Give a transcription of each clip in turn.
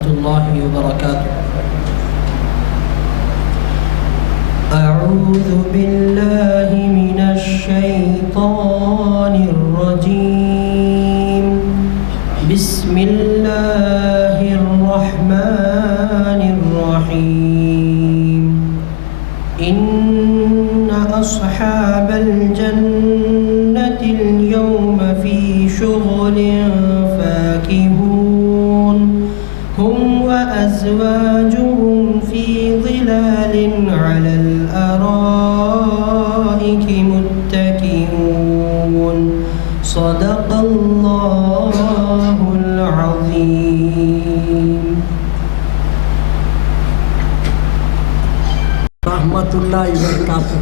الله وبركاته. أعوذ بالله من الشيطان الرجيم. بسم الله الرحمن الرحيم. إن أصحاب الجنة اليوم في شغل فاكهون هم وأزواجهم في ظلال على الأرائك متكئون. صدق الله العظيم. رحمۃ اللہ وبرکاتہ.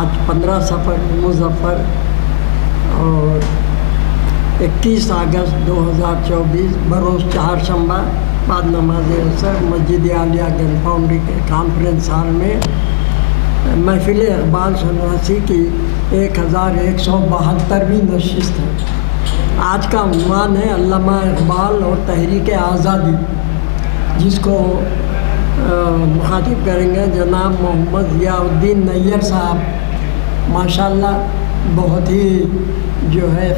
آج 15 صفر مظفر اور 21 اگست 2024 بروز چہارشنبہ بعد نماز عصر مسجد عالیہ گن فاؤنڈری کے کانفرنس ہال میں محفل اقبال شناسی کی 1172ویں نشست ہے. آج کا عنوان ہے علامہ اقبال اور تحریک آزادی، جس کو مخاطب کریں گے جناب محمد ضیاء الدین نیّر صاحب. ماشاءاللہ بہت ہی جو ہے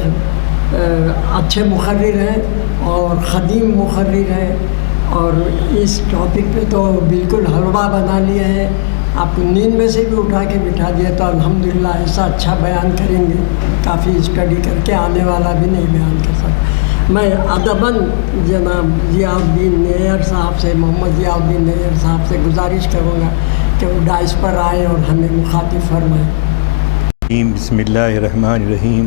اچھے مقرر ہیں اور خدیم مقرر ہیں، اور اس ٹاپک پہ تو بالکل حلوہ بنا لیے ہیں. آپ کو نیند میں سے بھی اٹھا کے بٹھا دیا تو الحمدللہ ایسا اچھا بیان کریں گے، کافی اسٹڈی کر کے آنے والا بھی نہیں بیان کر سکتا. میں ادباً جناب ضیاء الدین نیّر صاحب سے، محمد ضیاء الدین نیّر صاحب سے گزارش کروں گا کہ وہ ڈائس پر آئیں اور ہمیں مخاطب فرمائیں. بسم اللہ الرحمن الرحیم.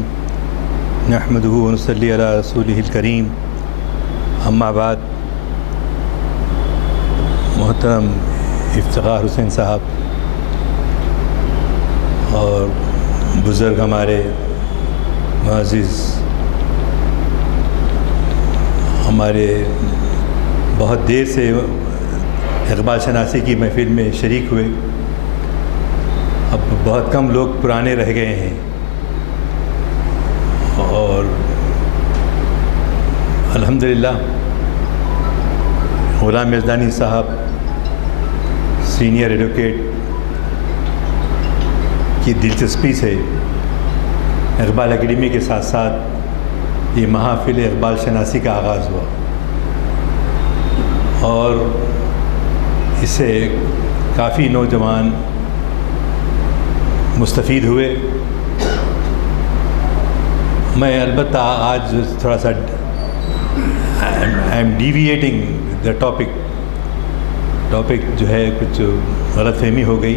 نحمدہ ونصلی علی رسولہ الکریم. اما بعد. محترم افتخار حسین صاحب اور بزرگ ہمارے معزز ہمارے بہت دیر سے اقبال شناسی کی محفل میں شریک ہوئے. اب بہت کم لوگ پرانے رہ گئے ہیں، اور الحمدللہ غلام یزدانی صاحب سینئر ایڈوکیٹ کی دلچسپی سے اقبال اکیڈمی کے ساتھ ساتھ یہ محافل اقبال شناسی کا آغاز ہوا، اور اس سے کافی نوجوان مستفید ہوئے. میں البتہ آج تھوڑا سا I am deviating the topic جو ہے کچھ غلط فہمی ہو گئی.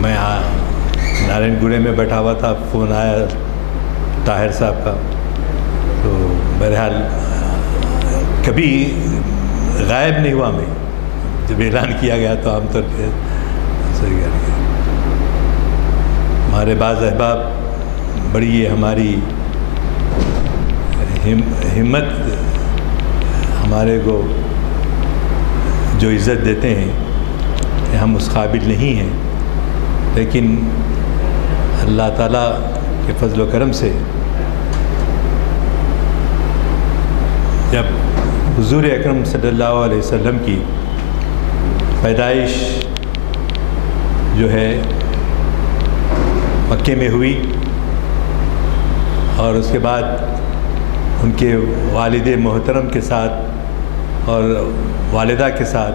میں نارائن گڑے میں بیٹھا ہوا تھا، فون آیا طاہر صاحب کا، تو بہرحال کبھی غائب نہیں ہوا. میں جب اعلان کیا گیا تو عام طور پہ ہمارے بعض احباب بڑی ہماری ہمت ہمارے کو جو عزت دیتے ہیں کہ ہم اس قابل نہیں ہیں، لیکن اللہ تعالیٰ کے فضل و کرم سے جب حضور اکرم صلی اللہ علیہ وسلم کی پیدائش جو ہے مکے میں ہوئی، اور اس کے بعد ان کے والد محترم کے ساتھ اور والدہ کے ساتھ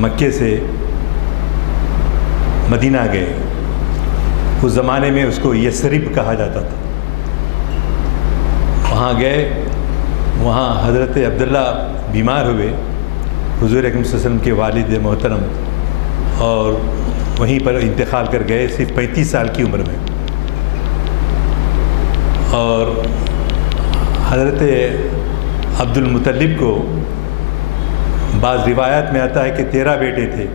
مکے سے مدینہ گئے. اس زمانے میں اس کو یثرب کہا جاتا تھا. وہاں گئے، وہاں حضرت عبداللہ بیمار ہوئے، حضور اکرم صلی اللہ علیہ وسلم کے والد محترم، اور وہیں پر انتقال کر گئے صرف 35 سال کی عمر میں. اور حضرت عبد المطلب کو بعض روایات میں آتا ہے کہ 13 بیٹے تھے،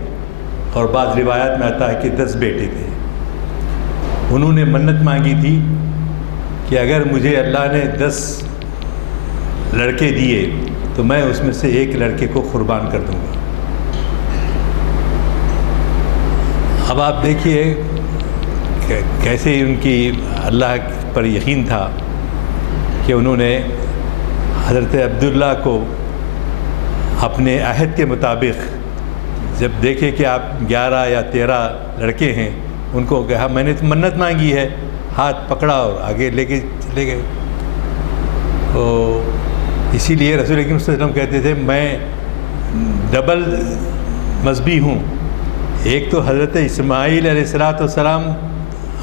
اور بعض روایات میں آتا ہے کہ 10 بیٹے تھے. انہوں نے منت مانگی تھی کہ اگر مجھے اللہ نے 10 لڑکے دیے تو میں اس میں سے ایک لڑکے کو قربان کر دوں گا. اب آپ دیکھیے کیسے ان کی اللہ پر یقین تھا کہ انہوں نے حضرت عبداللہ کو اپنے عہد کے مطابق جب دیکھے کہ آپ 11 یا 13 لڑکے ہیں، ان کو کہا میں نے تو منت مانگی ہے، ہاتھ پکڑا اور آگے لے کے چلے گئے۔ تو اسی لیے رسول اکرم صلی اللہ علیہ وسلم کہتے تھے میں ڈبل مذہبی ہوں، ایک تو حضرت اسماعیل علیہ السلام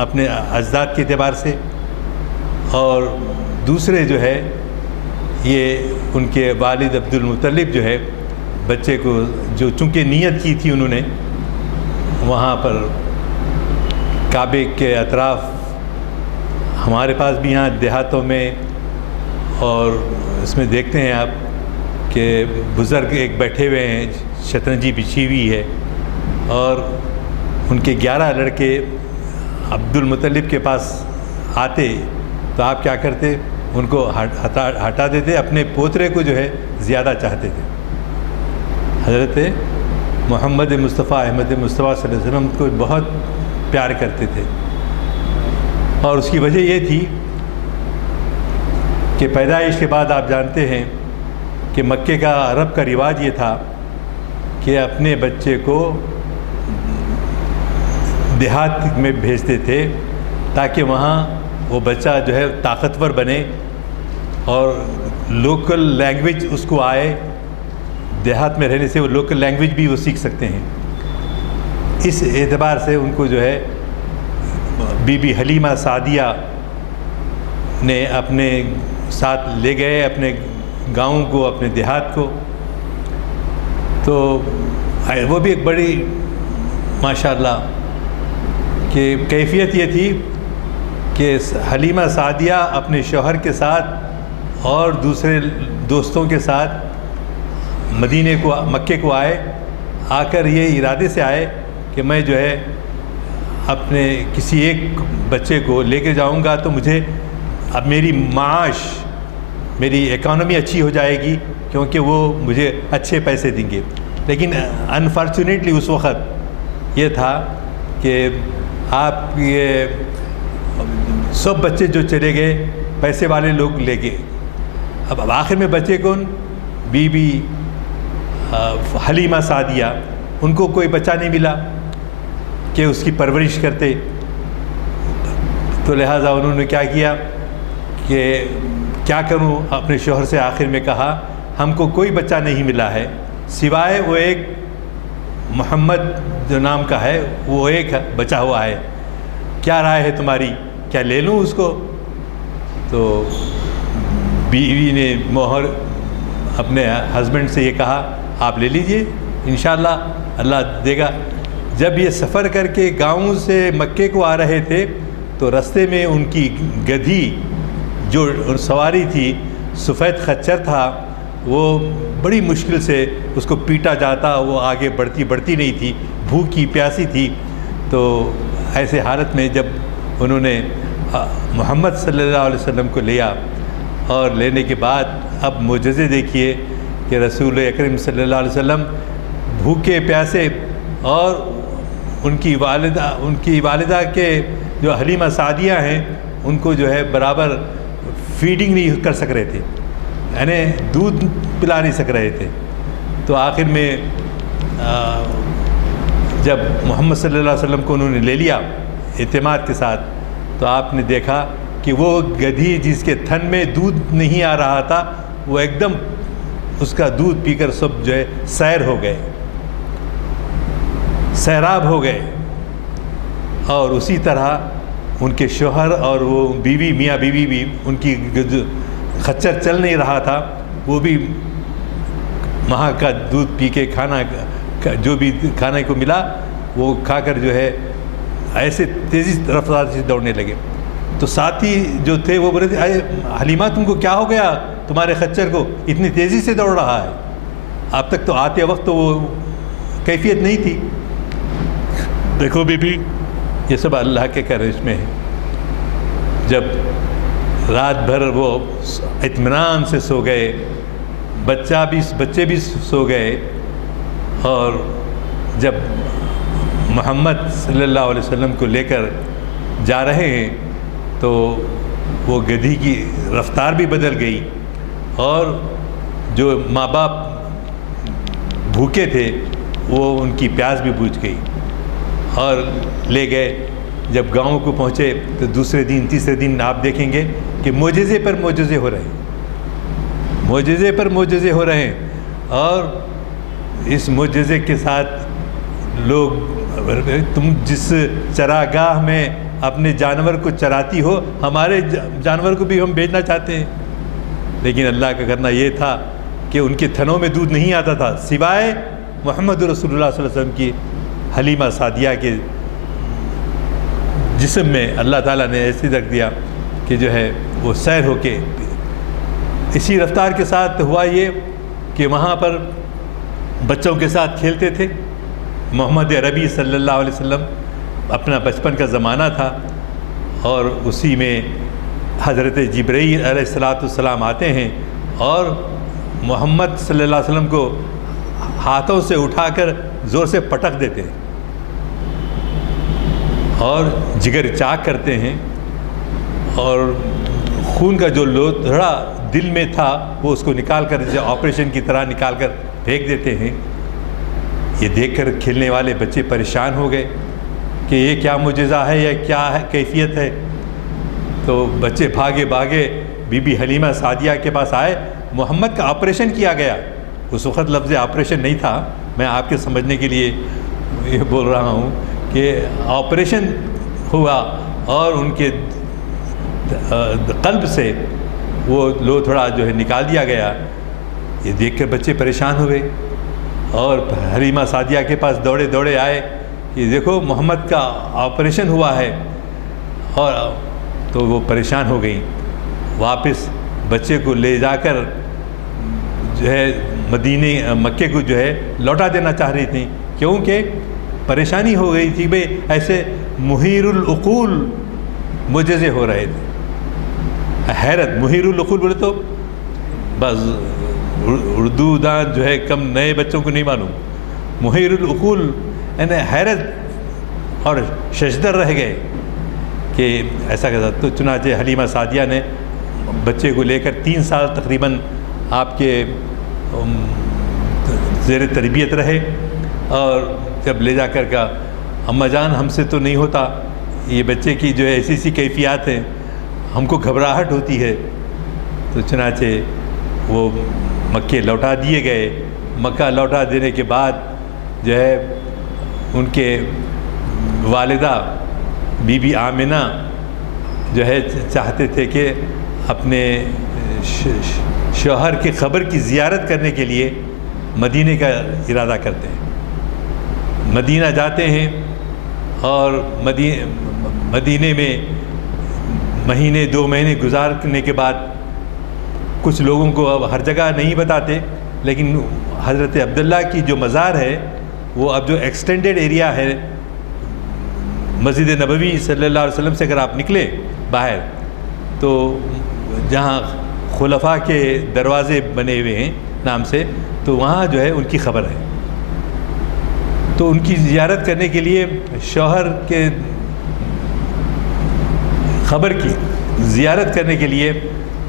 اپنے اجداد کے اعتبار سے، اور دوسرے جو ہے یہ ان کے والد عبد المطلب جو ہے بچے کو جو چونکہ نیت کی تھی انہوں نے وہاں پر کعبے کے اطراف، ہمارے پاس بھی یہاں دیہاتوں میں اور اس میں دیکھتے ہیں آپ کہ بزرگ ایک بیٹھے ہوئے ہیں، شطرنجی بچھی ہوئی ہے، اور ان کے 11 لڑکے عبد المطلب کے پاس آتے تو آپ کیا کرتے، ان کو ہٹا دیتے، اپنے پوترے کو جو ہے زیادہ چاہتے تھے۔ حضرت محمد مصطفیٰ احمد مصطفیٰ صلی اللہ علیہ وسلم کو بہت پیار کرتے تھے، اور اس کی وجہ یہ تھی کہ پیدائش کے بعد آپ جانتے ہیں کہ مکے کا عرب کا رواج یہ تھا کہ اپنے بچے کو دیہات میں بھیجتے تھے تاکہ وہاں وہ بچہ جو ہے طاقتور بنے اور لوکل لینگویج اس کو آئے، دیہات میں رہنے سے وہ لوکل لینگویج بھی وہ سیکھ سکتے ہیں۔ اس اعتبار سے ان کو جو ہے بی بی حلیمہ سعدیہ نے اپنے ساتھ لے گئے، اپنے گاؤں کو، اپنے دیہات کو۔ تو وہ بھی ایک بڑی ماشاءاللہ کہ کیفیت یہ تھی کہ حلیمہ سعدیہ اپنے شوہر کے ساتھ اور دوسرے دوستوں کے ساتھ مدینے کو، مکے کو آئے، آ کر یہ ارادے سے آئے کہ میں جو ہے اپنے کسی ایک بچے کو لے کے جاؤں گا تو مجھے اب میری معاش، میری اکانومی اچھی ہو جائے گی، کیونکہ وہ مجھے اچھے پیسے دیں گے۔ لیکن انفارچونیٹلی اس وقت یہ تھا کہ آپ یہ سب بچے جو چلے گئے پیسے والے لوگ لے گئے، اب آخر میں بچے کون؟ بی بی حلیمہ سعدیہ، ان کو کوئی بچہ نہیں ملا کہ اس کی پرورش کرتے، تو لہٰذا انہوں نے کیا کیا کہ کیا کروں، اپنے شوہر سے آخر میں کہا ہم کو کوئی بچہ نہیں ملا ہے سوائے وہ ایک محمد جو نام کا ہے، وہ ایک بچا ہوا ہے، کیا رائے ہے تمہاری، کیا لے لوں اس کو؟ تو بیوی نے مہر اپنے ہسبینڈ سے یہ کہا آپ لے لیجئے، انشاءاللہ اللہ دے گا۔ جب یہ سفر کر کے گاؤں سے مکے کو آ رہے تھے تو رستے میں ان کی گدھی جو سواری تھی، سفید خچر تھا، وہ بڑی مشکل سے اس کو پیٹا جاتا، وہ آگے بڑھتی نہیں تھی، بھوکی پیاسی تھی۔ تو ایسے حالت میں جب انہوں نے محمد صلی اللہ علیہ وسلم کو لیا، اور لینے کے بعد اب معجزے دیکھیے کہ رسول اکرم صلی اللہ علیہ وسلم بھوکے پیاسے، اور ان کی والدہ کے جو حلیمہ سعدیہ ہیں ان کو جو ہے برابر فیڈنگ نہیں کر سک رہے تھے، یعنی دودھ پلا نہیں سک رہے تھے۔ تو آخر میں جب محمد صلی اللہ علیہ وسلم کو انہوں نے لے لیا اعتماد کے ساتھ، تو آپ نے دیکھا کہ وہ گدھی جس کے تھن میں دودھ نہیں آ رہا تھا، وہ ایک دم اس کا دودھ پی کر سب جو ہے سیر ہو گئے، سیراب ہو گئے۔ اور اسی طرح ان کے شوہر اور وہ بیوی، میاں بیوی بھی، ان کی خچر چل نہیں رہا تھا، وہ بھی وہاں کا دودھ پی کے کھانا، جو بھی کھانے کو ملا وہ کھا کر جو ہے ایسے تیزی رفتار سے دوڑنے لگے۔ تو ساتھی جو تھے وہ بولے تھے اے حلیمہ تم کو کیا ہو گیا، تمہارے خچر کو اتنی تیزی سے دوڑ رہا ہے، اب تک تو آتے وقت تو وہ کیفیت نہیں تھی۔ دیکھو بی بی، یہ سب اللہ کے کرشمے میں ہے۔ جب رات بھر وہ اطمینان سے سو گئے، بچے بھی سو گئے، اور جب محمد صلی اللہ علیہ وسلم کو لے کر جا رہے ہیں تو وہ گدھی کی رفتار بھی بدل گئی، اور جو ماں باپ بھوکے تھے وہ ان کی پیاس بھی بجھ گئی اور لے گئے. جب گاؤں کو پہنچے تو دوسرے دن تیسرے دن آپ دیکھیں گے کہ معجزے پر معجزے ہو رہے ہیں، معجزے پر معجزے ہو رہے ہیں. اور اس معجزے کے ساتھ لوگ، تم جس چراگاہ میں اپنے جانور کو چراتی ہو، ہمارے جانور کو بھی ہم بیچنا چاہتے ہیں. لیکن اللہ کا کرنا یہ تھا کہ ان کے تھنوں میں دودھ نہیں آتا تھا سوائے محمد رسول اللہ صلی اللہ علیہ وسلم کی حلیمہ سعدیہ کے جسم میں اللہ تعالیٰ نے ایسے رکھ دیا کہ جو ہے وہ سیر ہو کے. اسی رفتار کے ساتھ ہوا یہ کہ وہاں پر بچوں کے ساتھ کھیلتے تھے. محمد عربی صلی اللہ علیہ وسلم اپنا بچپن کا زمانہ تھا اور اسی میں حضرت جبرائیل علیہ السلام آتے ہیں اور محمد صلی اللہ علیہ وسلم کو ہاتھوں سے اٹھا کر زور سے پٹک دیتے ہیں اور جگر چاک کرتے ہیں اور خون کا جو لوتھڑا دل میں تھا وہ اس کو نکال کر جیسے آپریشن کی طرح نکال کر پھینک دیتے ہیں. یہ دیکھ کر کھیلنے والے بچے پریشان ہو گئے کہ یہ کیا معجزہ ہے یا کیا ہے کیفیت ہے. تو بچے بھاگے بی بی حلیمہ سعدیہ کے پاس آئے. محمد کا آپریشن کیا گیا. اس وقت لفظ آپریشن نہیں تھا، میں آپ کے سمجھنے کے لیے یہ بول رہا ہوں کہ آپریشن ہوا اور ان کے قلب سے وہ لوتھڑا جو ہے نکال دیا گیا. یہ دیکھ کر بچے پریشان ہوئے اور حلیمہ سعدیہ کے پاس دوڑے آئے کہ دیکھو محمد کا آپریشن ہوا ہے. اور تو وہ پریشان ہو گئیں. واپس بچے کو لے جا کر جو ہے مکے کو جو ہے لوٹا دینا چاہ رہی تھیں کیونکہ پریشانی ہو گئی تھی. بھئی ایسے محیر العقول معجزے ہو رہے تھے. حیرت، محیر العقول بولے تو بس اردو دان جو ہے کم نئے بچوں کو نہیں معلوم. محیر العقول یعنی حیرت اور ششدر رہ گئے کہ ایسا کیسا. تو چنانچہ حلیمہ سعدیہ نے بچے کو لے کر 3 سال تقریباً آپ کے زیر تربیت رہے. اور جب لے جا کر کہا اماں جان ہم سے تو نہیں ہوتا، یہ بچے کی جو ہے ایسی کیفیات ہیں، ہم کو گھبراہٹ ہوتی ہے. تو چنانچہ وہ مکے لوٹا دیے گئے. مکہ لوٹا دینے کے بعد جو ہے ان کے والدہ بی بی آمنہ جو ہے چاہتے تھے کہ اپنے شوہر کی قبر کی زیارت کرنے کے لیے مدینے کا ارادہ کرتے ہیں. مدینہ جاتے ہیں اور مدینے میں مہینے 2 مہینے گزارنے کے بعد کچھ لوگوں کو اب ہر جگہ نہیں بتاتے، لیکن حضرت عبداللہ کی جو مزار ہے وہ اب جو ایکسٹینڈڈ ایریا ہے مسجد نبوی صلی اللہ علیہ وسلم سے اگر آپ نکلے باہر تو جہاں خلفاء کے دروازے بنے ہوئے ہیں نام سے، تو وہاں جو ہے ان کی خبر ہے. تو ان کی زیارت کرنے کے لیے شوہر کے خبر کی زیارت کرنے کے لیے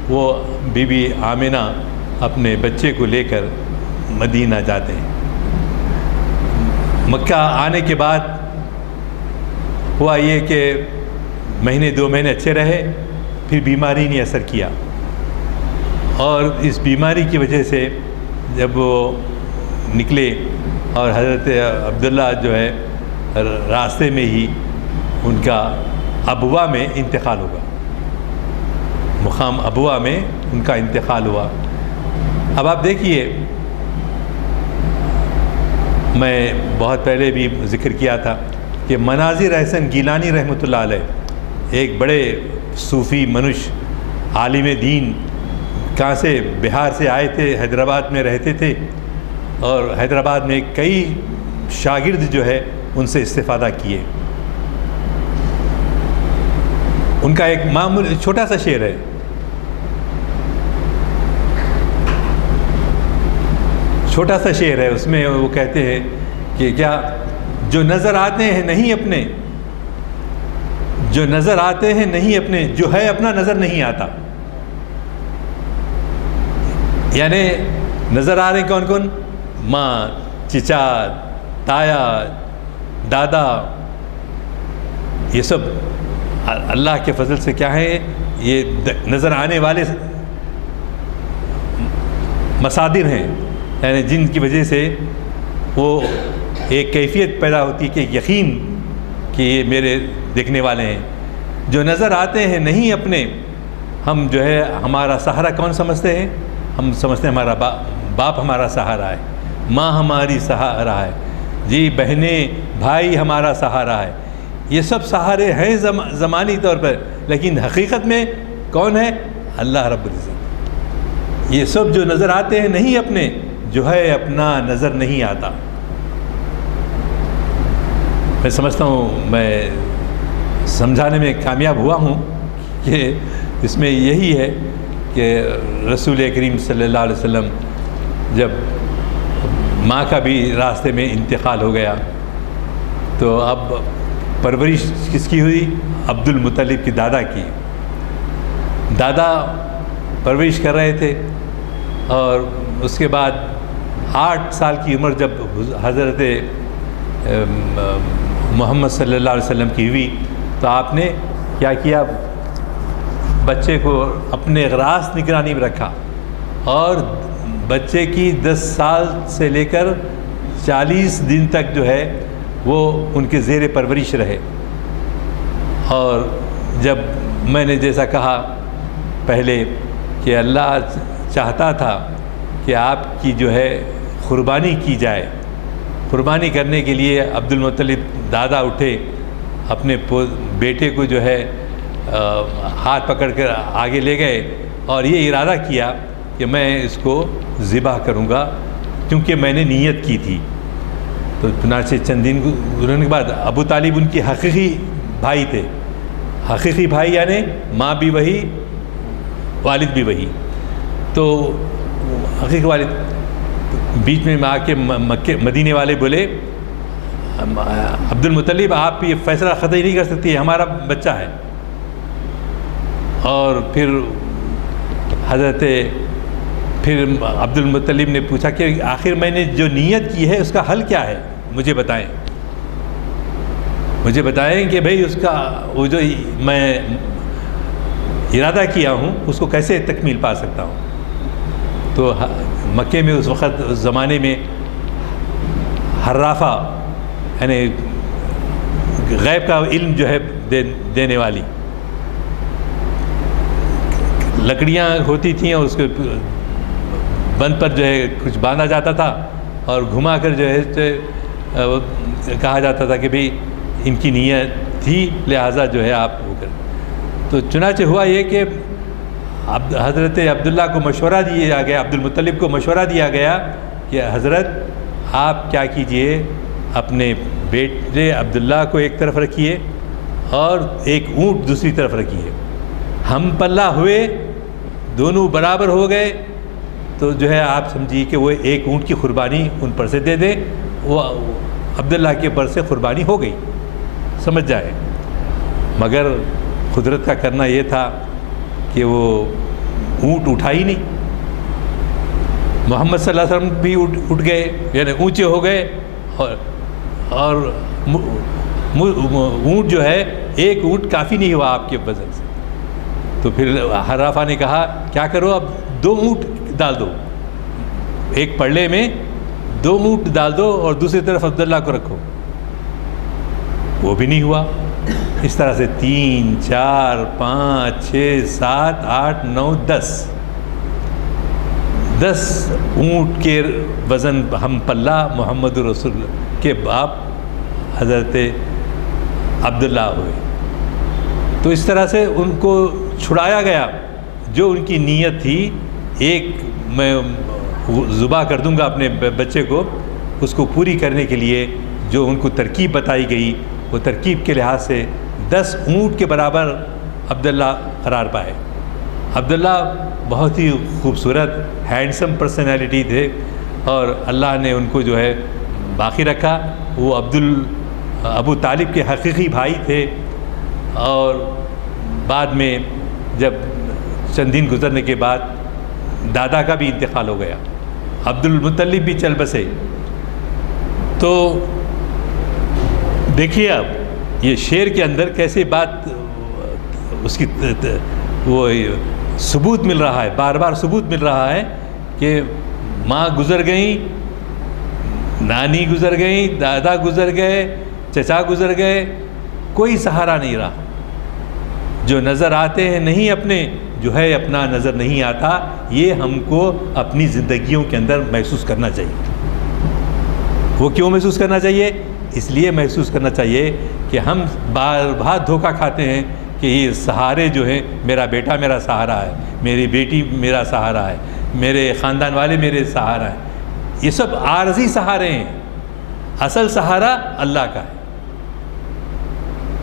وہ بی بی آمنہ اپنے بچے کو لے کر مدینہ جاتے ہیں. مکہ آنے کے بعد ہوا یہ کہ مہینے 2 مہینے اچھے رہے، پھر بیماری نے اثر کیا اور اس بیماری کی وجہ سے جب وہ نکلے اور حضرت عبداللہ جو ہے راستے میں ہی ان کا ابوا میں انتقال ہوگا. مقام ابوا میں ان کا انتقال ہوا. اب آپ دیکھیے، میں بہت پہلے بھی ذکر کیا تھا کہ مناظر احسن گیلانی رحمۃ اللہ علیہ ایک بڑے صوفی منش عالم دین، کہاں سے بہار سے آئے تھے، حیدرآباد میں رہتے تھے اور حیدرآباد میں کئی شاگرد جو ہے ان سے استفادہ کیے. ان کا ایک معمولی چھوٹا سا شعر ہے، چھوٹا سا شعر ہے، اس میں وہ کہتے ہیں کہ کیا جو نظر آتے ہیں نہیں اپنے، جو نظر آتے ہیں نہیں اپنے، جو ہے اپنا نظر نہیں آتا. یعنی نظر آ رہے ہیں کون کون؟ ماں، چچا، تایا، دادا، یہ سب اللہ کے فضل سے کیا ہے، یہ نظر آنے والے مصادر ہیں، یعنی جن کی وجہ سے وہ ایک کیفیت پیدا ہوتی ہے کہ یقین کہ یہ میرے دیکھنے والے ہیں۔ جو نظر آتے ہیں نہیں اپنے، ہم جو ہے ہمارا سہارا کون سمجھتے ہیں؟ ہم سمجھتے ہیں ہمارا باپ ہمارا سہارا ہے، ماں ہماری سہارا ہے، جی بہنیں بھائی ہمارا سہارا ہے۔ یہ سب سہارے ہیں زمانی طور پر، لیکن حقیقت میں کون ہے؟ اللہ رب العزت۔ یہ سب جو نظر آتے ہیں نہیں اپنے، جو ہے اپنا نظر نہیں آتا۔ میں سمجھتا ہوں میں سمجھانے میں کامیاب ہوا ہوں کہ اس میں یہی ہے کہ رسول کریم صلی اللہ علیہ وسلم جب ماں کا بھی راستے میں انتقال ہو گیا تو اب پرورش کس کی ہوئی؟ عبد المطلب کی دادا کی۔ دادا پرورش کر رہے تھے، اور اس کے بعد 8 سال کی عمر جب حضرت محمد صلی اللہ علیہ وسلم کی ہوئی تو آپ نے کیا کیا؟ بچے کو اپنے راست نگرانی میں رکھا، اور بچے کی 10 سال سے لے کر 40 دن تک جو ہے وہ ان کے زیر پرورش رہے۔ اور جب میں نے جیسا کہا پہلے کہ اللہ چاہتا تھا کہ آپ کی جو ہے قربانی کی جائے، قربانی کرنے کے لیے عبد المطلب دادا اٹھے، اپنے بیٹے کو جو ہے ہاتھ پکڑ کر آگے لے گئے اور یہ ارادہ کیا کہ میں اس کو ذبح کروں گا، کیونکہ میں نے نیت کی تھی۔ تو چنانچہ چند دن گزرنے کے بعد ابو طالب ان کی حقیقی بھائی تھے، حقیقی بھائی یعنی ماں بھی وہی، والد بھی وہی۔ تو حقیقی والد بیچ میں آ کے مدینے والے بولے عبد المطلب آپ یہ فیصلہ قطعی نہیں کر سکتی، ہمارا بچہ ہے۔ اور پھر پھر عبد المطلب نے پوچھا کہ آخر میں نے جو نیت کی ہے اس کا حل کیا ہے، مجھے بتائیں، مجھے بتائیں کہ بھئی اس کا وہ جو میں ارادہ کیا ہوں اس کو کیسے تکمیل پا سکتا ہوں۔ تو مکے میں اس وقت اس زمانے میں حرافہ یعنی غیب کا علم جو ہے دینے والی لکڑیاں ہوتی تھیں، اور اس کے بند پر جو ہے کچھ باندھا جاتا تھا اور گھما کر جو ہے کہا جاتا تھا کہ بھئی ان کی نیت تھی لہٰذا جو ہے آپ وہ کریں۔ تو چنانچہ ہوا یہ کہ حضرت عبداللہ کو مشورہ دیا گیا، عبد المطلب کو مشورہ دیا گیا کہ حضرت آپ کیا کیجئے، اپنے بیٹے عبداللہ کو ایک طرف رکھیے اور ایک اونٹ دوسری طرف رکھیے، ہم پلہ ہوئے دونوں برابر ہو گئے تو جو ہے آپ سمجھیے کہ وہ ایک اونٹ کی قربانی ان پر سے دے دیں، وہ عبداللہ کے پر سے قربانی ہو گئی، سمجھ جائے۔ مگر قدرت کا کرنا یہ تھا کہ وہ اونٹ اٹھا ہی نہیں۔ محمد صلی اللہ علیہ وسلم بھی اٹھ گئے، یعنی اونچے ہو گئے، اور اونٹ جو ہے ایک اونٹ کافی نہیں ہوا آپ کے وزن سے۔ تو پھر حرافہ نے کہا کیا کرو، اب 2 اونٹ ڈال دو، ایک پڑلے میں 2 اونٹ ڈال دو اور دوسری طرف عبداللہ کو رکھو۔ وہ بھی نہیں ہوا۔ اس طرح سے 3 4 5 6 7 8 9 10 اونٹ کے وزن ہم پلہ محمد رسول کے باپ حضرت عبداللہ ہوئے۔ تو اس طرح سے ان کو چھڑایا گیا، جو ان کی نیت تھی ایک میں ذبح کر دوں گا اپنے بچے کو، اس کو پوری کرنے کے لیے جو ان کو ترکیب بتائی گئی، وہ ترکیب کے لحاظ سے 10 اونٹ کے برابر عبداللہ قرار پائے۔ عبداللہ بہت ہی خوبصورت ہینڈسم پرسنالٹی تھے، اور اللہ نے ان کو جو ہے باقی رکھا۔ وہ ابو طالب کے حقیقی بھائی تھے، اور بعد میں جب چند دن گزرنے کے بعد دادا کا بھی انتقال ہو گیا، عبد المطلب بھی چل بسے۔ تو دیکھیے اب یہ شعر کے اندر کیسے بات اس کی وہ ثبوت مل رہا ہے، بار بار ثبوت مل رہا ہے کہ ماں گزر گئیں، نانی گزر گئیں، دادا گزر گئے، چچا گزر گئے، کوئی سہارا نہیں رہا۔ جو نظر آتے ہیں نہیں اپنے، جو ہے اپنا نظر نہیں آتا، یہ ہم کو اپنی زندگیوں کے اندر محسوس کرنا چاہیے۔ وہ کیوں محسوس کرنا چاہیے؟ اس لیے محسوس کرنا چاہیے کہ ہم بار بار دھوکہ کھاتے ہیں کہ یہ سہارے جو ہیں، میرا بیٹا میرا سہارا ہے، میری بیٹی میرا سہارا ہے، میرے خاندان والے میرے سہارا ہیں۔ یہ سب عارضی سہارے ہیں، اصل سہارا اللہ کا ہے۔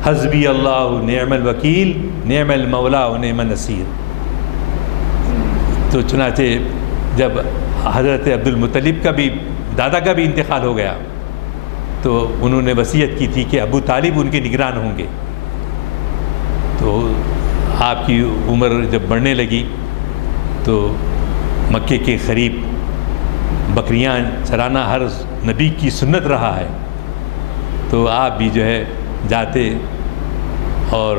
حسبی اللہ نعم الوکیل نعم المولا و نعم النصیر۔ تو چنانچہ جب حضرت عبد المطلب کا بھی دادا کا بھی انتقال ہو گیا تو انہوں نے وصیت کی تھی کہ ابو طالب ان کے نگران ہوں گے۔ تو آپ کی عمر جب بڑھنے لگی تو مکے کے قریب بکریاں چرانا ہر نبی کی سنت رہا ہے، تو آپ بھی جو ہے جاتے اور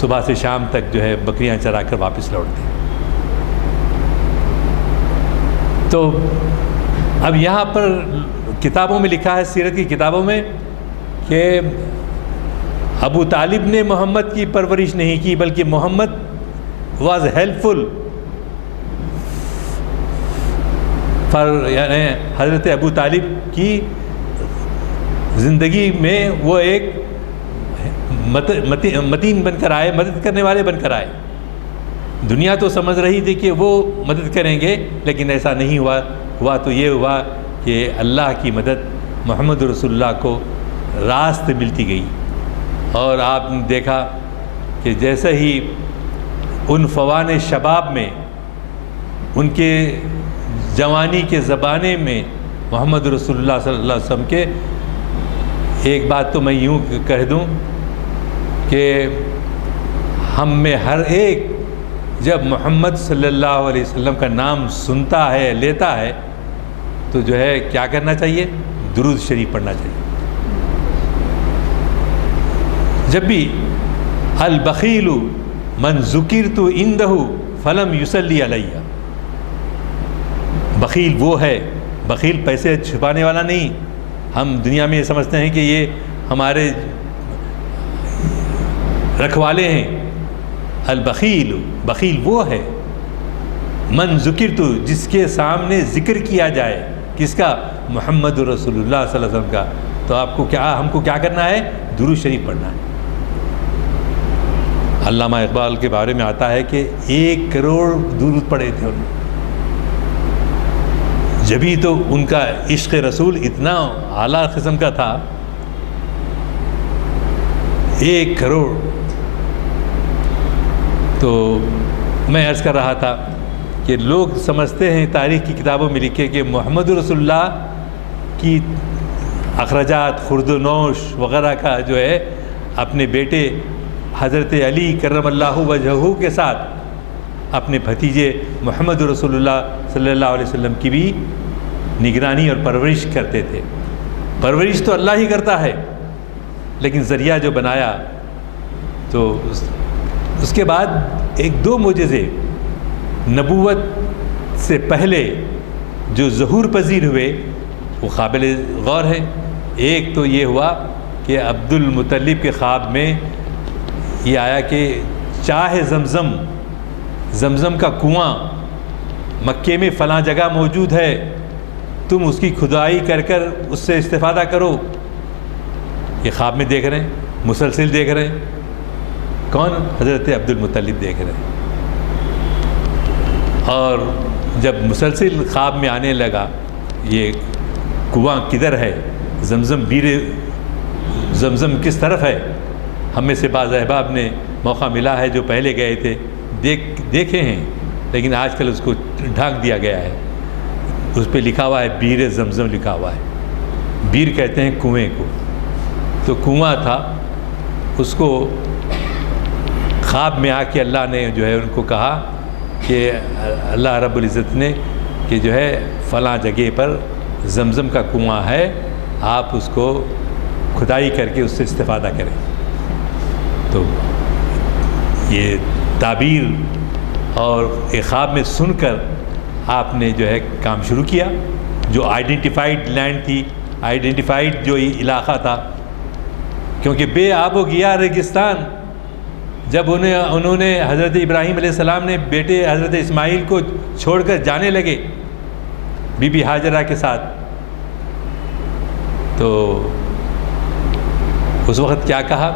صبح سے شام تک جو ہے بکریاں چرا کر واپس لوٹتے۔ تو اب یہاں پر کتابوں میں لکھا ہے، سیرت کی کتابوں میں، کہ ابو طالب نے محمد کی پرورش نہیں کی، بلکہ محمد واز ہیلپ فل یعنی حضرت ابو طالب کی زندگی میں وہ ایک متین بن کر آئے، مدد کرنے والے بن کر آئے۔ دنیا تو سمجھ رہی تھی کہ وہ مدد کریں گے، لیکن ایسا نہیں ہوا تو یہ ہوا کہ اللہ کی مدد محمد رسول اللہ کو راست ملتی گئی۔ اور آپ نے دیکھا کہ جیسے ہی ان فوان شباب میں، ان کے جوانی کے زمانے میں محمد رسول اللہ صلی اللہ علیہ وسلم کے، ایک بات تو میں یوں کہہ دوں کہ ہم میں ہر ایک جب محمد صلی اللہ علیہ وسلم کا نام سنتا ہے، لیتا ہے، تو جو ہے کیا کرنا چاہیے؟ درود شریف پڑھنا چاہیے۔ جب بھی البخیل من ذکرت عنده فلم یصلی علیہ، بخیل وہ ہے، بخیل پیسے چھپانے والا نہیں۔ ہم دنیا میں یہ سمجھتے ہیں کہ یہ ہمارے رکھوالے ہیں۔ البخیل، بخیل وہ ہے من ذکرت، جس کے سامنے ذکر کیا جائے، کس کا؟ محمد رسول اللہ صلی اللہ علیہ وسلم کا۔ تو آپ کو کیا، ہم کو کیا کرنا ہے؟ درود شریف پڑھنا ہے۔ علامہ اقبال کے بارے میں آتا ہے کہ 1 کروڑ درود پڑھے تھے انہوں نے، جبھی تو ان کا عشق رسول اتنا اعلیٰ قسم کا تھا۔ 1 کروڑ۔ تو میں عرض کر رہا تھا کہ لوگ سمجھتے ہیں، تاریخ کی کتابوں میں لکھے کہ محمد رسول اللہ کی اخراجات، خورد و نوش وغیرہ کا جو ہے اپنے بیٹے حضرت علی کرم اللہ وجہہ کے ساتھ اپنے بھتیجے محمد رسول اللہ صلی اللہ علیہ وسلم کی بھی نگرانی اور پرورش کرتے تھے۔ پرورش تو اللہ ہی کرتا ہے، لیکن ذریعہ جو بنایا، تو اس کے بعد 1-2 معجزے نبوت سے پہلے جو ظہور پذیر ہوئے وہ قابل غور ہیں۔ ایک تو یہ ہوا کہ عبد المطلب کے خواب میں یہ آیا کہ چاہ زمزم، زمزم کا کنواں مکے میں فلاں جگہ موجود ہے، تم اس کی کھدائی کر کر اس سے استفادہ کرو۔ یہ خواب میں دیکھ رہے ہیں، مسلسل دیکھ رہے ہیں۔ کون؟ حضرت عبد المطلب دیکھ رہے ہیں۔ اور جب مسلسل خواب میں آنے لگا یہ کنواں کدھر ہے، زمزم بیر زمزم کس طرف ہے، ہم میں سے بعض احباب نے موقع ملا ہے جو پہلے گئے تھے، دیکھے ہیں، لیکن آج کل اس کو ڈھانک دیا گیا ہے۔ اس پہ لکھا ہوا ہے بیر زمزم لکھا ہوا ہے۔ بیر کہتے ہیں کنویں کو، تو کنواں تھا، اس کو خواب میں آ کے اللہ نے جو ہے ان کو کہا کہ اللہ رب العزت نے کہ جو ہے فلاں جگہ پر زمزم کا کنواں ہے، آپ اس کو کھدائی کر کے اس سے استفادہ کریں۔ تو یہ تعبیر اور ایک خواب میں سن کر آپ نے جو ہے کام شروع کیا۔ جو آئیڈینٹیفائڈ لینڈ تھی، آئیڈینٹیفائڈ جو علاقہ تھا، کیونکہ بے آب و گیا ریگستان، جب انہوں نے حضرت ابراہیم علیہ السلام نے بیٹے حضرت اسماعیل کو چھوڑ کر جانے لگے بی بی ہاجرہ کے ساتھ، تو اس وقت کیا کہا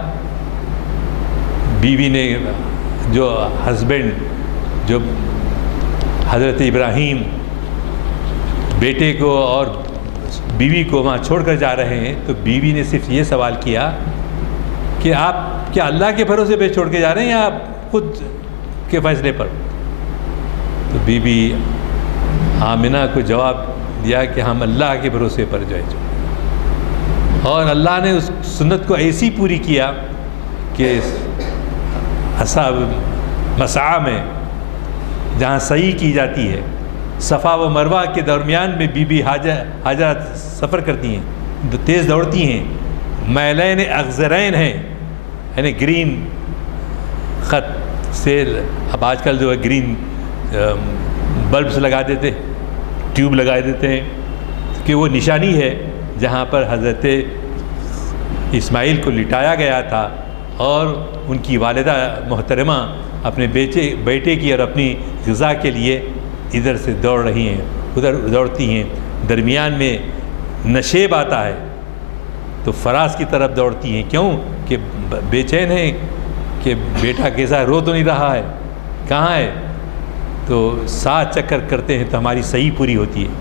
بیوی نے؟ جو ہسبینڈ، جو حضرت ابراہیم بیٹے کو اور بیوی کو وہاں چھوڑ کر جا رہے ہیں، تو بیوی نے صرف یہ سوال کیا کہ آپ کیا اللہ کے بھروسے پہ چھوڑ کے جا رہے ہیں یا آپ خود کے فیصلے پر؟ تو بی بی آمنہ کو جواب دیا کہ ہم اللہ کے بھروسے پر جو ہے، اور اللہ نے اس سنت کو ایسی پوری کیا کہ اصحاب مسعی میں جہاں سعی کی جاتی ہے، صفا و مروہ کے درمیان میں بی بی حاجرہ سفر کرتی ہیں، تیز دوڑتی ہیں، میلین اخضرین ہیں، یعنی گرین خط سے، اب آج کل جو ہے گرین بلبس لگا دیتے، ٹیوب لگا دیتے ہیں کہ وہ نشانی ہے جہاں پر حضرت اسماعیل کو لٹایا گیا تھا، اور ان کی والدہ محترمہ اپنے بیٹے کی اور اپنی غذا کے لیے ادھر سے دوڑ رہی ہیں، ادھر دوڑتی ہیں، درمیان میں نشیب آتا ہے تو فراز کی طرف دوڑتی ہیں، کیوں کہ بے چین ہیں کہ بیٹا کیسا، رو تو نہیں رہا ہے، کہاں ہے؟ تو 7 چکر کرتے ہیں تو ہماری صحیح پوری ہوتی ہے۔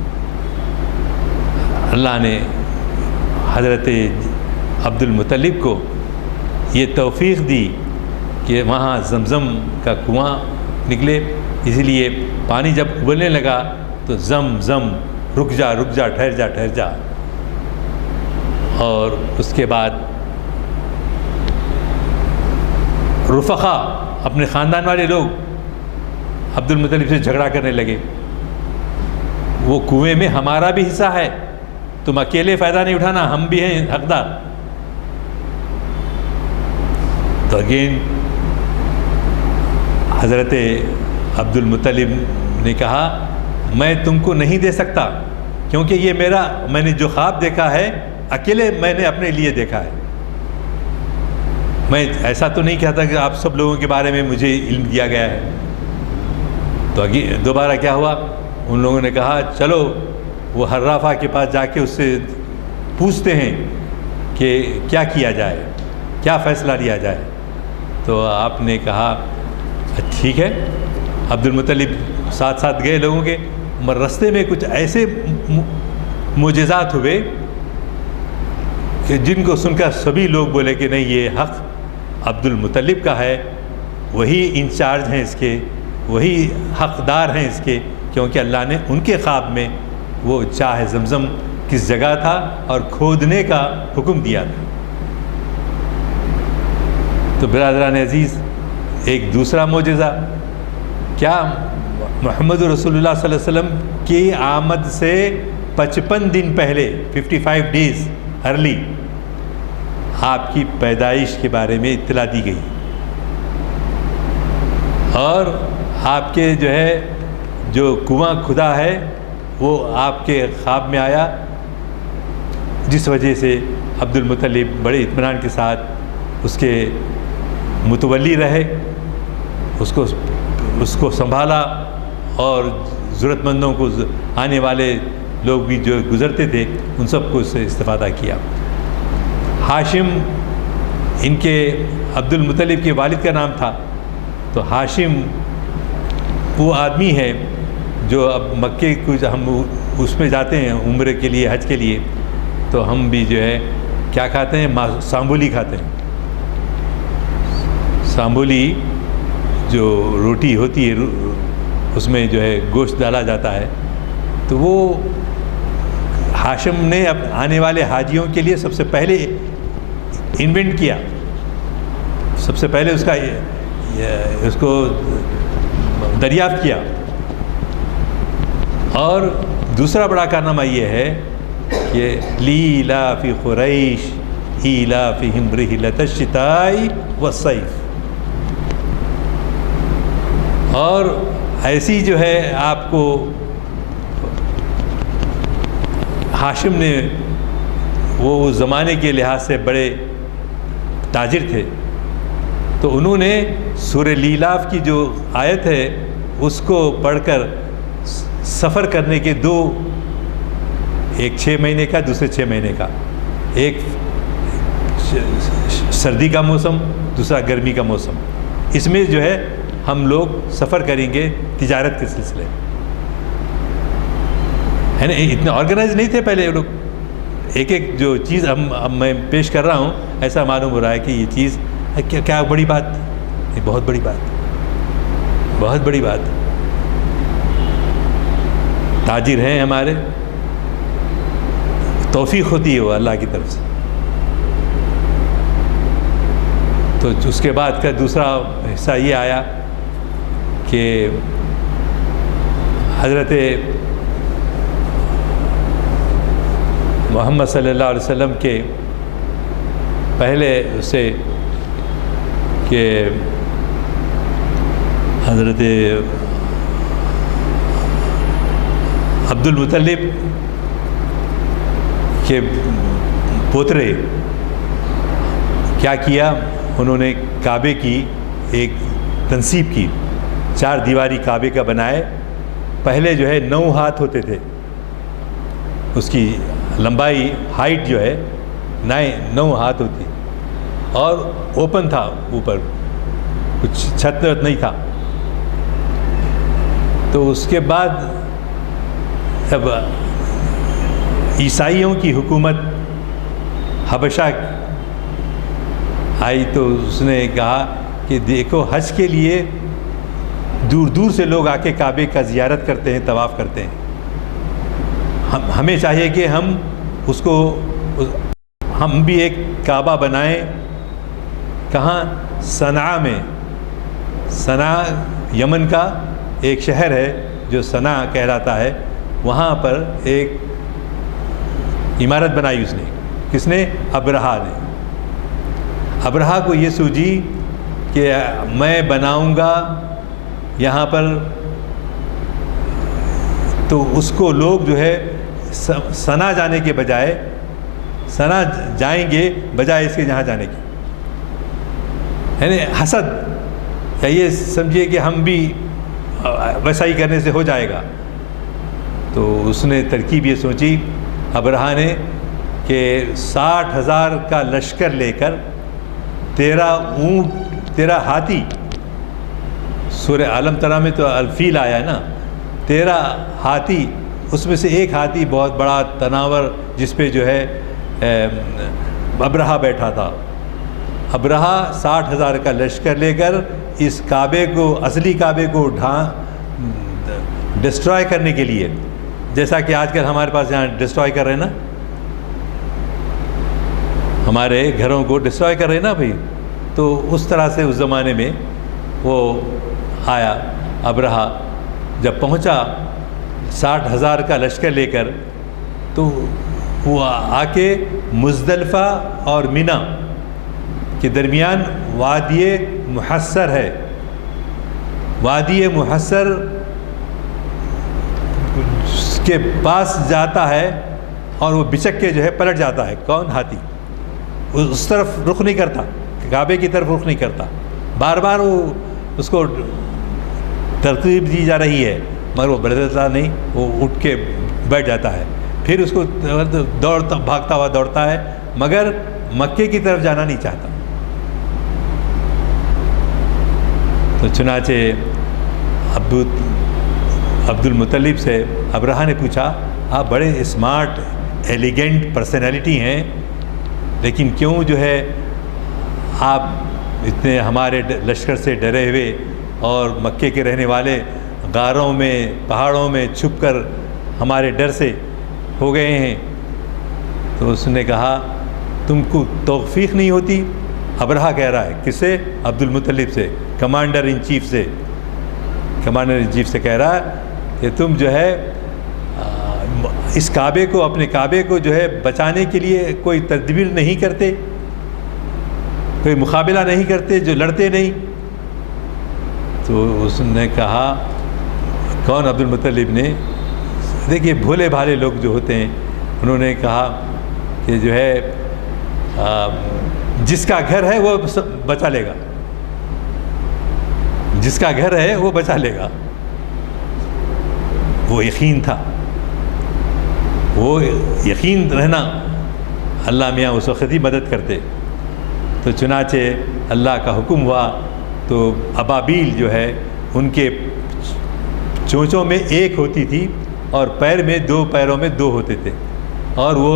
اللہ نے حضرت عبد المطلب کو یہ توفیق دی کہ وہاں زمزم کا کنواں نکلے، اسی لیے پانی جب ابلنے لگا تو زم زم رک جا رک جا، ٹھہر جا ٹھہر جا، اور اس کے بعد رفقا، اپنے خاندان والے لوگ عبد المطلب سے جھگڑا کرنے لگے، وہ کنویں میں ہمارا بھی حصہ ہے، تم اکیلے فائدہ نہیں اٹھانا، ہم بھی ہیں حقدار۔ تو اگین حضرت عبد المطلب نے کہا میں تم کو نہیں دے سکتا، کیونکہ یہ میں نے جو خواب دیکھا ہے اکیلے میں نے اپنے لیے دیکھا ہے، میں ایسا تو نہیں کہتا کہ آپ سب لوگوں کے بارے میں مجھے علم دیا گیا ہے۔ تو دوبارہ کیا ہوا؟ ان لوگوں نے کہا چلو وہ حرافہ کے پاس جا کے اس سے پوچھتے ہیں کہ کیا کیا جائے، کیا فیصلہ لیا جائے۔ تو آپ نے کہا ٹھیک ہے۔ عبد المطلب ساتھ ساتھ گئے لوگوں کے، مگر رستے میں کچھ ایسے معجزات ہوئے کہ جن کو سن کر سبھی لوگ بولے کہ نہیں، یہ حق عبد المطلب کا ہے، وہی انچارج ہیں اس کے، وہی حقدار ہیں اس کے، کیونکہ اللہ نے ان کے خواب میں وہ چاہ زمزم کس جگہ تھا اور کھودنے کا حکم دیا تھا۔ تو برادران عزیز، ایک دوسرا معجزہ کیا؟ محمد رسول اللہ صلی اللہ علیہ وسلم کی آمد سے 55 دن پہلے، 55 ڈیز ارلی، آپ کی پیدائش کے بارے میں اطلاع دی گئی، اور آپ کے جو ہے جو کنواں کھدا ہے وہ آپ کے خواب میں آیا، جس وجہ سے عبد المطلب بڑے اطمینان کے ساتھ اس کے متولی رہے، اس کو سنبھالا، اور ضرورت مندوں کو، آنے والے لوگ بھی جو گزرتے تھے ان سب کو اس سے استفادہ کیا۔ ہاشم ان کے عبد المطلب کے والد کا نام تھا، تو ہاشم وہ آدمی ہے جو اب مکے کو ہم اس میں جاتے ہیں عمرے کے لیے، حج کے لیے، تو ہم بھی جو ہے کیا کھاتے ہیں؟ سامبولی کھاتے ہیں۔ سامبولی جو روٹی ہوتی ہے اس میں جو ہے گوشت ڈالا جاتا ہے، تو وہ ہاشم نے اب آنے والے حاجیوں کے لیے سب سے پہلے انوینٹ کیا، سب سے پہلے اس کو دریافت کیا. اور دوسرا بڑا کارنامہ یہ ہے کہ لإیلاف قریش ایلافہم رحلۃ الشتاء والصیف. اور ایسی جو ہے آپ کو ہاشم نے وہ اس زمانے کے لحاظ سے بڑے تاجر تھے، تو انہوں نے سورہ لیلاف کی جو آیت ہے اس کو پڑھ کر سفر کرنے کے دو، ایک 6 مہینے کا، دوسرے 6 مہینے کا، ایک سردی کا موسم، دوسرا گرمی کا موسم، اس میں جو ہے ہم لوگ سفر کریں گے تجارت کے سلسلے ہے نا. اتنے آرگنائز نہیں تھے پہلے لوگ. ایک ایک جو چیز اب میں پیش کر رہا ہوں ایسا معلوم ہو رہا ہے کہ یہ چیز کیا بڑی بات، یہ بہت بڑی بات، بہت بڑی بات. تاجر ہیں ہمارے، توفیق ہوتی ہے وہ اللہ کی طرف سے. تو اس کے بعد کا دوسرا حصہ یہ آیا کہ حضرت محمد صلی اللہ علیہ وسلم کے پہلے اسے کہ حضرت عبد المطلب کے پوترے کیا کیا، انہوں نے کعبے کی ایک تنصیب کی، 4 دیواری کعبے کا بنائے. پہلے جو ہے 9 ہاتھ ہوتے تھے، اس کی لمبائی ہائٹ جو ہے 9 ہاتھ ہوتی، اور اوپن تھا، اوپر کچھ چھت نہیں تھا. تو اس کے بعد جب عیسائیوں کی حکومت حبشہ آئی تو اس نے کہا کہ دیکھو حج کے لیے دور دور سے لوگ آ کے کعبے کا زیارت کرتے ہیں، طواف کرتے ہیں. ہمیں چاہیے کہ ہم اس کو، ہم بھی ایک کعبہ بنائیں. کہاں؟ صنعاء میں. صنعاء یمن کا ایک شہر ہے جو صنعاء کہلاتا ہے، وہاں پر ایک عمارت بنائی اس نے. کس نے؟ ابرہا نے. ابرہا کو یہ سوجی کہ میں بناؤں گا یہاں پر، تو اس کو لوگ جو ہے صنعاء جانے کے بجائے، صنعاء جائیں گے بجائے اس کے جہاں جانے کی. یعنی حسد، یا یہ سمجھیے کہ ہم بھی ویسا ہی کرنے سے ہو جائے گا. تو اس نے ترکیب یہ سوچی ابرہا نے کہ 60,000 کا لشکر لے کر 13 اونٹ، 13 ہاتھی، سورہ عالم ترا میں تو الفیل آیا ہے نا، 13 ہاتھی، اس میں سے ایک ہاتھی بہت بڑا تناور جس پہ جو ہے ابرہا بیٹھا تھا. ابرہا 60,000 کا لشکر لے کر اس کعبے کو، اصلی کعبے کو ڈسٹرائے کرنے کے لیے، جیسا کہ آج کل ہمارے پاس یہاں ڈسٹرائے کر رہے ہیں نا، ہمارے گھروں کو ڈسٹرائے کر رہے ہیں نا بھائی. تو اس طرح سے اس زمانے میں وہ آیا ابرہا. جب پہنچا 60,000 کا لشکر لے کر، تو وہ آ کے مزدلفہ اور مینا کے درمیان وادی محصر ہے. وادی محصر کے پاس جاتا ہے اور وہ بچک کے جو ہے پلٹ جاتا ہے. کون؟ ہاتھی. اس طرف رخ نہیں کرتا، کعبے کی طرف رخ نہیں کرتا. بار بار وہ اس کو ترغیب دی جا رہی ہے مگر وہ بدلتا نہیں، وہ اٹھ کے بیٹھ جاتا ہے. پھر اس کو دوڑتا، بھاگتا ہوا دوڑتا ہے، مگر مکے کی طرف جانا نہیں چاہتا. تو چنانچہ عبد المطلب سے ابرہا نے پوچھا، آپ بڑے اسمارٹ ایلیگنٹ پرسنالٹی ہیں، لیکن کیوں جو ہے آپ اتنے ہمارے لشکر سے ڈرے ہوئے اور مکے کے رہنے والے غاروں میں، پہاڑوں میں چھپ کر ہمارے ڈر سے ہو گئے ہیں؟ تو اس نے کہا تم کو توفیق نہیں ہوتی. ابرہا کہہ رہا ہے. کس سے؟ عبد المطلب سے، کمانڈر ان چیف سے. کمانڈر ان چیف سے کہہ رہا کہ تم جو ہے اس کعبے کو، اپنے کعبے کو جو ہے بچانے کے لیے کوئی تدبیر نہیں کرتے، کوئی مقابلہ نہیں کرتے، جو لڑتے نہیں. تو اس نے کہا، کون؟ عبد المطلب نے. دیکھیے بھولے بھالے لوگ جو ہوتے ہیں، انہوں نے کہا کہ جو ہے جس کا گھر ہے وہ بچا لے گا، جس کا گھر ہے وہ بچا لے گا. وہ یقین تھا، وہ یقین رہنا. اللہ میاں اس وقت ہی مدد کرتے. تو چنانچہ اللہ کا حکم ہوا تو ابابیل جو ہے ان کے چونچوں میں ایک ہوتی تھی اور پیر میں دو، پیروں میں دو ہوتے تھے، اور وہ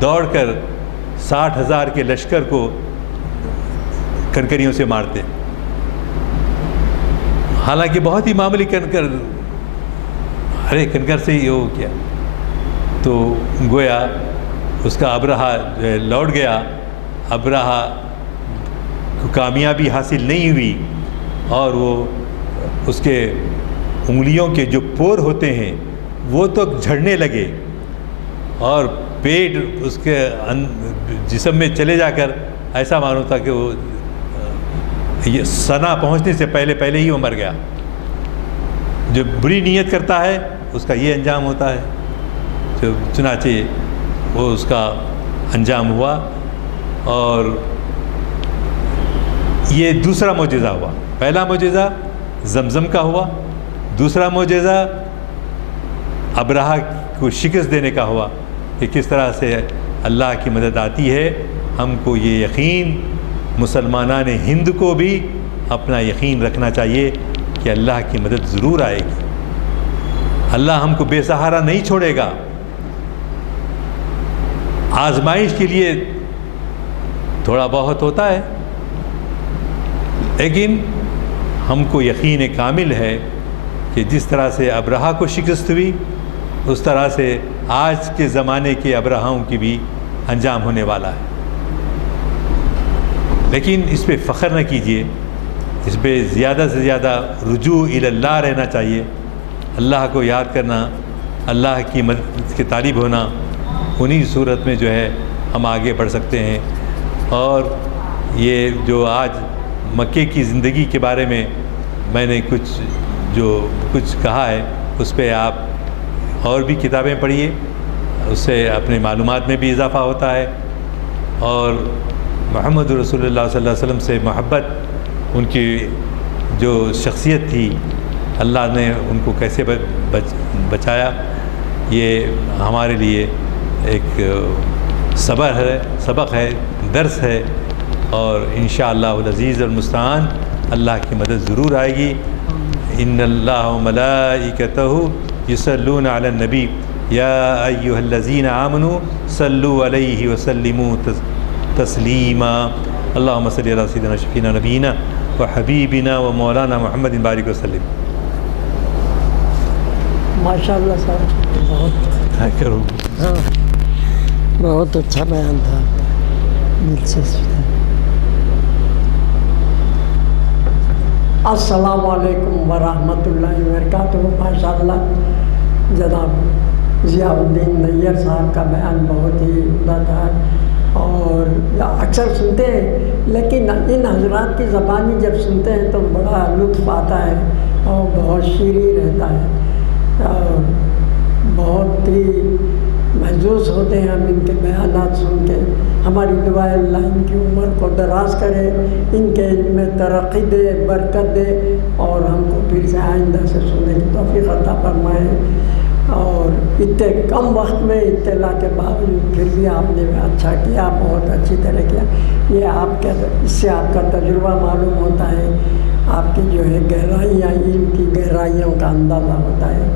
دوڑ کر 60,000 کے لشکر کو کنکریوں سے مارتے. حالانکہ بہت ہی معمولی کنکر، ارے کنکر سے ہی وہ کیا. تو گویا اس کا ابرہہ جو ہے لوٹ گیا. ابرہہ کو کامیابی حاصل نہیں ہوئی اور وہ اس کے انگلیوں کے جو پور ہوتے ہیں وہ تو جھڑنے لگے اور پیٹ اس کے جسم میں چلے جا کر ایسا معلوم تھا کہ وہ یہ ثنا پہنچنے سے پہلے ہی وہ مر گیا. جو بری نیت کرتا ہے اس کا یہ انجام ہوتا ہے. جو چنانچہ وہ اس کا انجام ہوا. اور یہ دوسرا معجزہ ہوا. پہلا معجزہ زمزم کا ہوا، دوسرا معجزہ ابرہہ کو شکست دینے کا ہوا کہ کس طرح سے اللہ کی مدد آتی ہے. ہم کو یہ یقین، مسلمانان ہند کو بھی اپنا یقین رکھنا چاہیے کہ اللہ کی مدد ضرور آئے گی. اللہ ہم کو بے سہارا نہیں چھوڑے گا. آزمائش کے لیے تھوڑا بہت ہوتا ہے، لیکن ہم کو یقین کامل ہے کہ جس طرح سے ابرہہ کو شکست ہوئی اس طرح سے آج کے زمانے کے ابرہاؤں کی بھی انجام ہونے والا ہے. لیکن اس پہ فخر نہ کیجیے، اس پہ زیادہ سے زیادہ رجوع الی اللہ رہنا چاہیے. اللہ کو یاد کرنا، اللہ کی مدد کے طالب ہونا، انہی صورت میں جو ہے ہم آگے بڑھ سکتے ہیں. اور یہ جو آج مکے کی زندگی کے بارے میں نے کچھ کہا ہے، اس پہ آپ اور بھی کتابیں پڑھیے، اس سے اپنے معلومات میں بھی اضافہ ہوتا ہے. اور محمد رسول اللہ صلی اللہ علیہ وسلم سے محبت، ان کی جو شخصیت تھی، اللہ نے ان کو کیسے بچایا، یہ ہمارے لیے ایک سبق ہے، درس ہے. اور انشاءاللہ العزیز المستعان اللہ کی مدد ضرور آئے گی. ان اللہ و ملائکتہ یصلون علی النبی یا ایھا الذین آمنوا صلوا علیہ وسلموا تسلیما. اللہم صلی علی سیدنا شفیعنا نبینا و حبیبنا و مولانا محمد بارک وسلم. ماشاء اللہ صاحب، بہت اچھا بیان تھا. السلام علیکم ورحمۃ اللہ وبرکاتہ. ماشاء اللہ جناب ضیاء الدین نیّر صاحب کا بیان بہت ہی عمدہ تھا، اور اکثر سنتے ہیں لیکن ان حضرات کی زبانی جب سنتے ہیں تو بڑا لطف آتا ہے اور بہت شیریں رہتا ہے، اور بہت ہی محظوظ ہوتے ہیں ہم ان کے بیانات سن کے. ہماری دعا ہے اللہ ان کی عمر کو دراز کرے، ان کے علم میں ترقی دے، برکت دے، اور ہم کو پھر سے آئندہ سے سننے کی توفیق عطا فرمائے. اور اتنے کم وقت میں اطلاع کے باوجود پھر بھی آپ نے اچھا کیا، بہت اچھی طرح کیا. یہ آپ کے اس سے آپ کا تجربہ معلوم ہوتا ہے، آپ کی جو ہے گہرائیاں، علم کی گہرائیوں کا اندازہ ہوتا ہے.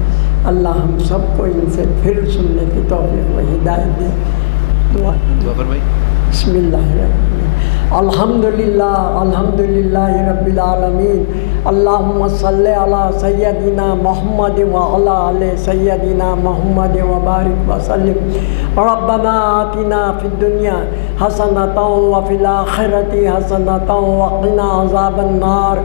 اللہ ہم سب کو ان سے پھر سننے کی توفیق و ہدایت دے. دعا بسم اللہ الرحمن الرحیم. الحمدللہ رب العالمین. اللہم صلی علی سیدنا محمد وعلی آل سیدنا محمد وبارک وسلم. ربنا آتنا فی الدنیا حسنۃ وفی الآخرۃ حسنۃ وقنا عذاب النار.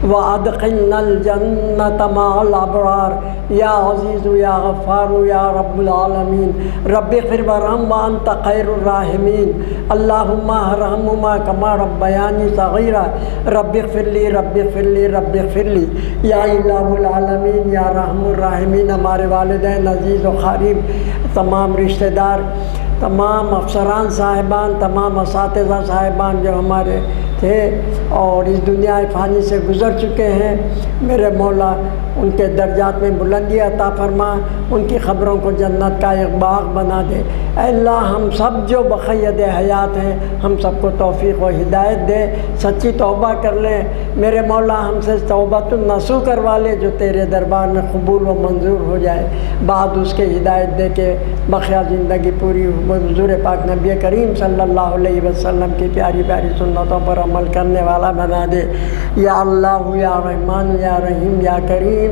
وَأَدْخِلْنَا الْجَنَّةَ مَعَ الْأَبْرَارِ یا عزیز یا غفار یا رب العالمین رب اغفر وارحم وانت خیر الراحمین اللہم ارحمہما کما ربیانی صغیرا رب اغفر لی رب اغفر لی رب اغفر لی یا الہ العالمین یا رحم الراحمین ہمارے والدین عزیز و قریب تمام رشتہ دار تمام افسران صاحبان تمام اساتذہ صاحبان جو ہمارے تھے اور اس دنیا فانی سے گزر چکے ہیں میرے مولا ان کے درجات میں بلندی عطا فرما ان کی خبروں کو جنت کا ایک باغ بنا دے اے اللہ ہم سب جو بقید حیات ہیں ہم سب کو توفیق و ہدایت دے سچی توبہ کر لیں میرے مولا ہم سے توبۃ النصوح کروا لے جو تیرے دربار میں قبول و منظور ہو جائے بعد اس کے ہدایت دے کے بقیہ زندگی پوری حضور پاک نبی کریم صلی اللہ علیہ وسلم کی پیاری پیاری سنتوں پر عمل کرنے والا بنا دے یا اللہ یا رحمان یا رحیم یا کریم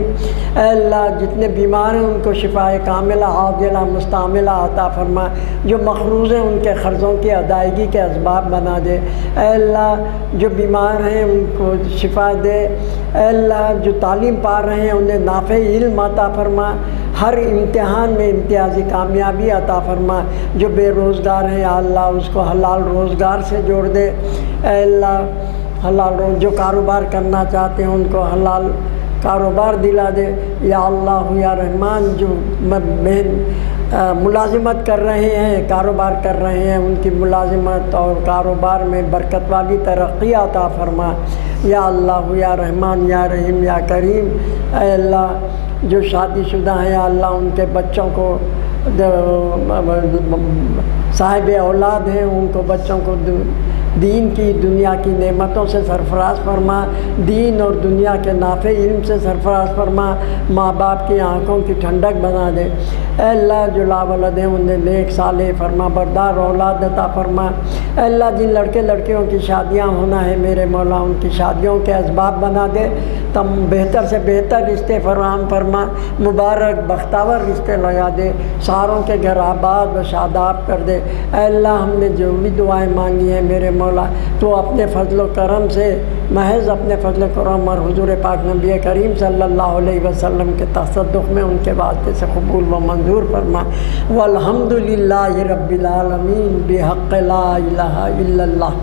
اے اللہ جتنے بیمار ہیں ان کو شفاء کاملہ عاجلہ مستعملہ عطا فرما جو مقروض ہیں ان کے قرضوں کی ادائیگی کے اسباب بنا دے اے اللہ جو بیمار ہیں ان کو شفا دے اے اللہ جو تعلیم پا رہے ہیں انہیں نافع علم عطا فرما ہر امتحان میں امتیازی کامیابی عطا فرما جو بے روزگار ہیں یا اللہ اس کو حلال روزگار سے جوڑ دے اے اللہ حلال جو کاروبار کرنا چاہتے ہیں ان کو حلال کاروبار دلا دے یا اللہ یا رحمان جو ملازمت کر رہے ہیں کاروبار کر رہے ہیں ان کی ملازمت اور کاروبار میں برکت والی ترقی عطا فرما یا اللہ یا رحمان یا رحیم یا کریم اے اللہ جو شادی شدہ ہیں یا اللہ ان کے بچوں کو صاحب اولاد ہیں ان کو بچوں کو دین کی دنیا کی نعمتوں سے سرفراز فرما دین اور دنیا کے نافع علم سے سرفراز فرما ماں باپ کی آنکھوں کی ٹھنڈک بنا دے اے اللہ جو لا ولد ہیں انہیں نیک صالح فرما بردار اولاد عطا فرما اے اللہ جن لڑکے لڑکیوں کی شادیاں ہونا ہے میرے مولا ان کی شادیوں کے اسباب بنا دے تم بہتر سے بہتر رشتے فراہم فرما مبارک بختاور رشتے لگا دے ساروں کے گھر آباد و شاداب کر دے اے اللہ ہم نے جو بھی دعائیں مانگی ہیں میرے مولا تو اپنے فضل و کرم سے محض اپنے فضل و کرم اور حضور پاک نبی کریم صلی اللہ علیہ وسلم کے تصدق میں ان کے واسطے سے قبول و منظور فرما والحمد للہ رب العالمین بحق لا الہ الا اللہ